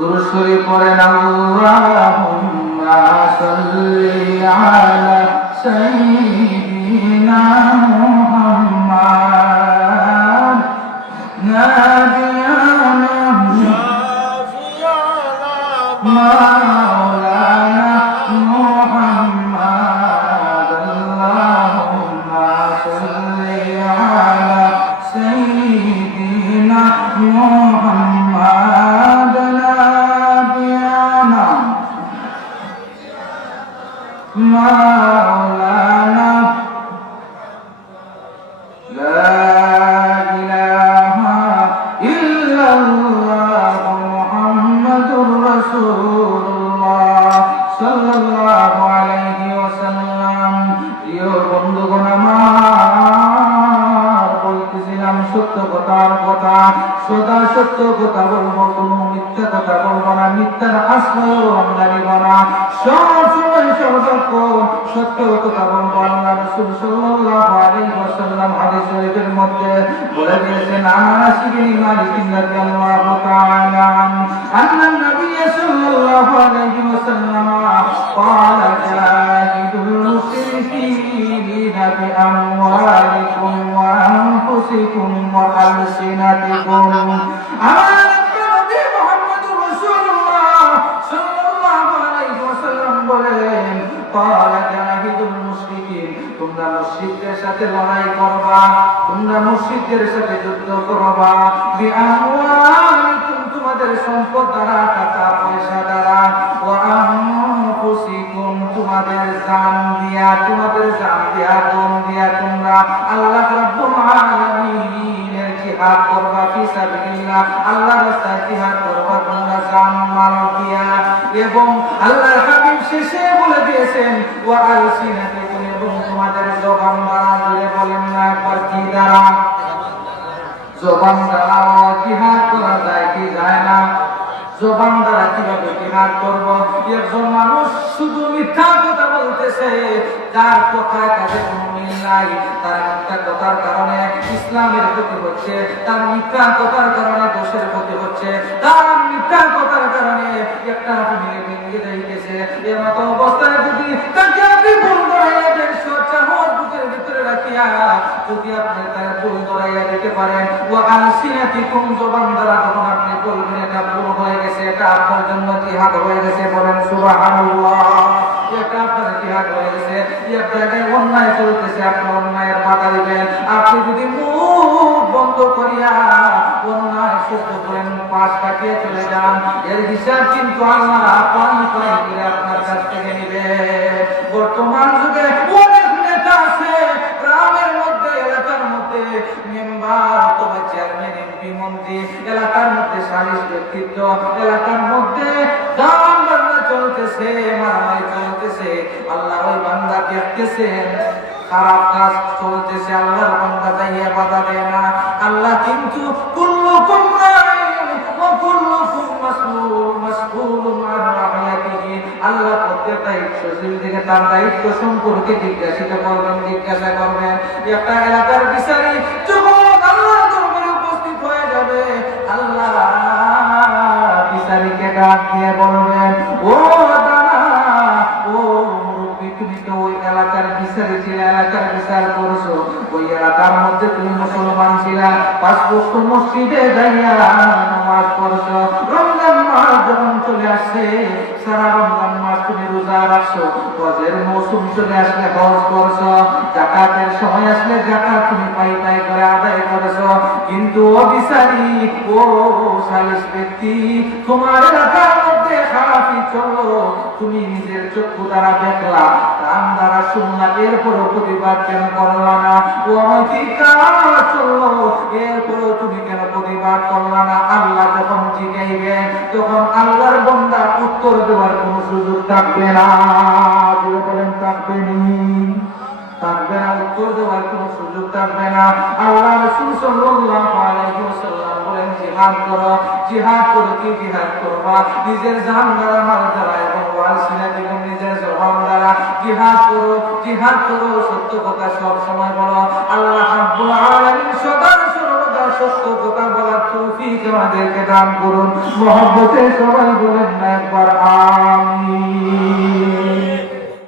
দুরূদ পড়েন আল্লাহুম্মা সাল্লি আলা সাইয়্যিদিনা মুহাম্মাদ নাবিয়ানা মাওলানা মুহাম্মাদ আল্লাহুম্মা সাল্লি আলা সাইয়্যিদিনা মুহাম্মাদ নাবিয়ানা মাওলানা লা ইলাহা ইল্লাল্লাহ মুহাম্মাদুর রাসূলুল্লাহ সাল্লাল্লাহু আলাইহি ওয়াসাল্লাম। প্রিয় বন্ধুগণ আমার, বলতেছিলাম সত্য কথার কথা, সদা সত্য কথা বলবো, কোনো মিথ্যা কথা বলবো না, মিথ্যার আশ্রয় আমদানি করা, সব সময় সর্বক্ষণ সত্য কথা বলবো। আল্লাহ রাসূল সাল্লাল্লাহু আলাইহি ওয়াসাল্লাম হাদিস শরীফের মধ্যে বলে দিয়েছেন, আনাস ইবনে মালিক রাদিয়াল্লাহু তাআলা আন্না নবী সাল্লাল্লাহু আলাইহি ওয়াসাল্লাম قال جاهدوا المشركين بأموالكم وأنفسكم وألسنتكم قال جاهدوا المشركين তোমরা মুশরিকদের সাথে লড়াই করবা, তোমরা মুশরিকদের সাথে যুদ্ধ করবা, বিআমওয়ালিকুম তোমাদের সম্পদ দ্বারা, টাকা পয়সা দ্বারা, ওয়া আনফুসিকুম তোমাদের জান দিয়া, তোমাদের জান দিয়া, দম দিয়া তোমরা আল্লাহ রাব্বুল আলামিনের জিহাদ করবা, ফি সাবিলিল্লাহ আল্লাহর রাস্তায় জিহাদ করবা তোমরা জান মাল দিয়া। এবং আল্লাহর হাবিব শেষে বলে দিয়েছেন, ওয়া আলসিনাতিকুম এবং তোমাদের জবান দ্বারা, বলে বলেন না একবার কি দ্বারা? জবান দ্বারা জিহাদ করা যায় কি যায় না? জবান দ্বারা কিভাবে জিহাদ করব? একজন মানুষ শুধু মিথ্যা কথা বলতেছে, যার কথায় কাজে কোনো মিল নাই, তার মিথ্যা কথার কারণে ইসলামের ক্ষতি হচ্ছে, তার মিথ্যা কথার কারণে দেশের ক্ষতি হচ্ছে, তার মিথ্যা কথার কারণে একটা ফ্যামিলি ভেঙে যাইতেছে। এর মতো অবস্থায় যদি তাকে আপনি ভুল করাইয়া দেন, সচ্চাহর বুকের ভিতরে রাখিয়া যদি আপনি তাকে ভুল করাইয়া দিতে পারেন, ও আলসিনাতিকুম জবান দ্বারা যখন আপনি বলবেন এটা ভুল হয়ে গেছে, এটা আপনার জন্য জিহাদ হয়ে গেছে, বলেন সুবহানাল্লাহ। এটা আপনার জিহাদ হয়ে গেছে। এক জায়গায় অন্যায় চলতেছে, আপনি অন্যায়ের বাধা দিবেন। আপনি যদি মুখ বন্ধ করিয়া অন্যায় সহ্য করেন, পাশ কাটিয়ে চলে যান, এর হিসাব কিন্তু আল্লাহ পানি পানি করে আপনার কাছ থেকে নিবে। বর্তমান যুগে অনেক নেতা আছে, গ্রামের মধ্যে, এলাকার মধ্যে মেম্বার অথবা চেয়ারম্যান, এমপি, মন্ত্রী, এলাকার মধ্যে সালিশ ব্যক্তিত্ব, এলাকার মধ্যে গান বাজনা চলতেছে, মারামারি চলতেছে, আল্লাহ ওই বান্দা দেখতেছেন, খারাপ কাজ চলতেছে, আল্লাহর বান্দা যাইয়া বাধা দেয় না। আল্লাহ কিন্তু কুল্লুকুম রাইন ওয়া কুল্লুকুম মাসউলুন আন রাইয়াতিহি, আল্লাহ প্রত্যেকটা সচিব থেকে তার দায়িত্ব সম্পর্কে জিজ্ঞাসা করবেন। একটা এলাকার বিচারী যখন আল্লাহর দরবারে উপস্থিত হয়ে যাবে, আল্লাহ বিচারীকে ডাক দিয়ে বলবেন, ও দাদা, ও মুরব্বী, তুমি তো ওই এলাকার বিচারী ছিলে, এলাকার বিচার করছো, ওই এলাকার মধ্যে তুমি মুসলমান ছিলা, 5 ওয়াক্ত মসজিদে যাইয়া নামাজ পড়ছো, রমজান মাস যখন চলে আসছে সারা রমজান মাস তুমি রোজা রাখছো, হজের মৌসুম চলে আসলে হজ করছো, যাকাতের সময় আসলে যাকাত তুমি পাই করে আদায় করেছো, কিন্তু ও বিচারী, ও সালিশ ব্যক্তি, তোমার এলাকার মধ্যে খারাপই চললো, তুমি নিজের চক্ষু দ্বারা দেখলা, কান দ্বারা শুনলা, এরপরও প্রতিবাদ কেন করলা না? ও অনৈতিক কাজ চললো, এরপরও তুমি কেন প্রতিবাদ করলা না? আল্লাহ যখন জিজ্ঞাসা তখন আল্লাহর বান্দা উত্তর দেওয়ার কোন সুযোগ থাকবে না। বলেন থাকবে না, উত্তর দেওয়ার কোন সুযোগ থাকবে না। আল্লাহ রাসূল সাল্লাল্লাহু আলাইহি ওয়াসাল্লাম বলেন, জিহাদ করো। জিহাদ করো কি? জিহাদ করবা নিজের জান দ্বারা, মাল দ্বারা এবং ওয়ালসিনাতিকুম নিজের জবান দ্বারা। জিহাদ করো, জিহাদ করো, সত্য কথা সব সময় বলো। আল্লাহ রাব্বুল আলামিন সদা সর্বদা সত্য কথা বলার তৌফিক আমাদেরকে দান করুন। মহব্বতে সবাই বলেন না একবার